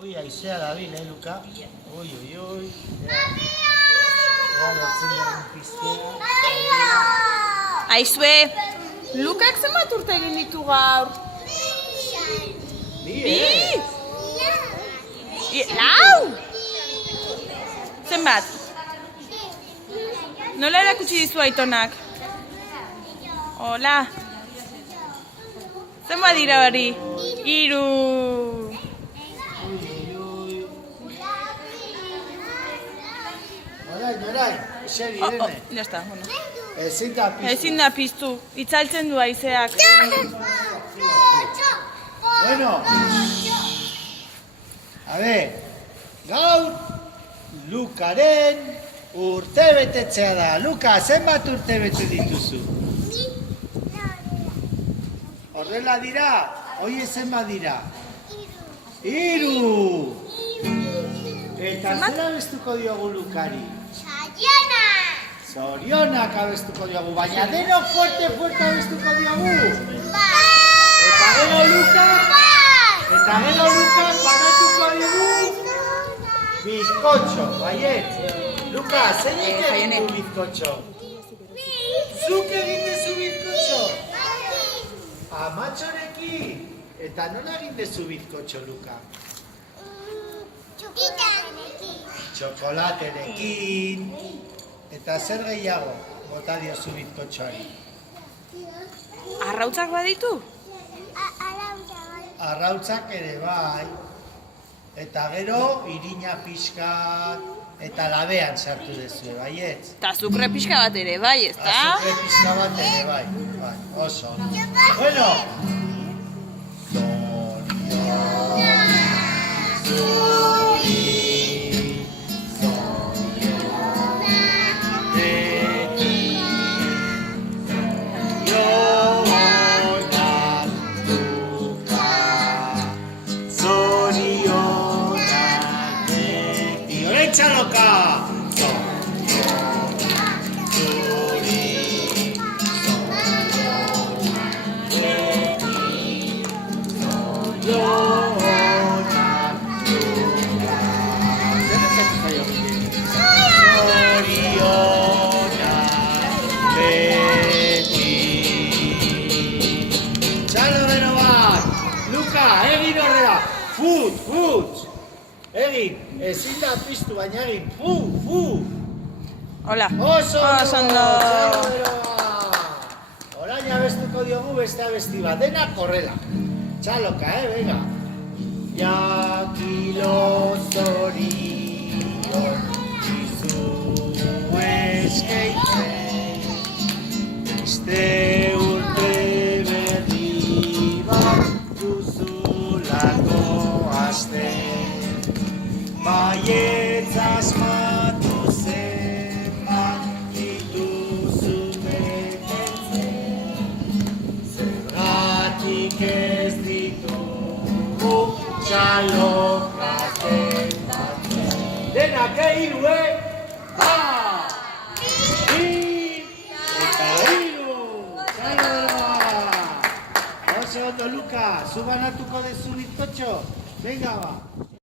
Ui, aizea dabil, Luka? Ui. Aizue, Lukak zenbat urte egin ditu gaur? Bi? Lau? Zenbat? Nola erakutsi dizu aitonak? Hola. Zenbat dira hori? 3. Orain, eseri dene. Ya está, bueno. Ezin da piztu, itzaltzen du haizeak. Bueno. A ver, gaur Lukaren urte betetzea da. Luka, zenbat urte bete dituzu? Horrela dira? Oie zenbat dira? 3. Eta zera abestuko diogu Lukari? Zorionak abestuko diogu, baina denok fuerte abestuko diogu. Eta gero Luka banatuko diogu bizkotxo, baiet. Luka, zein egin du bizkotxo? Zuk egin dezu bizkotxo? Amatxorekin. Eta nola egin dezu bizkotxo, Luka? Txokolaterekin. Eta zer gehiago bota diozu bizkotxoari? Arrautzak baditu? Arrautzak ere bai. Eta gero, irina pixkat eta labean sartu dezu, baiet? Eta azukre pixka bat ere bai, ezta? Azukre pixka bat ere bai, oso. Bueno. Txaloka! Txalo bero bat! Luka, egin horrela! Fut! Egin, ezin da piztu, baina egin, fu! Hola. Oso ondo! Orain abestuko diogu beste abesti bat, denak horrela. Txaloka, venga. Jakilo zorion izu eskeitzen, beste urte berri bat duzulako asten. Baietz asmatu zenbat dituzu betetzen, zergatik ez ditugu txalokak ematen. Denak 3, Bi! Eta 3! Oso ondo, Luka, zu banatuko dezu bizkotxo? Venga, ba.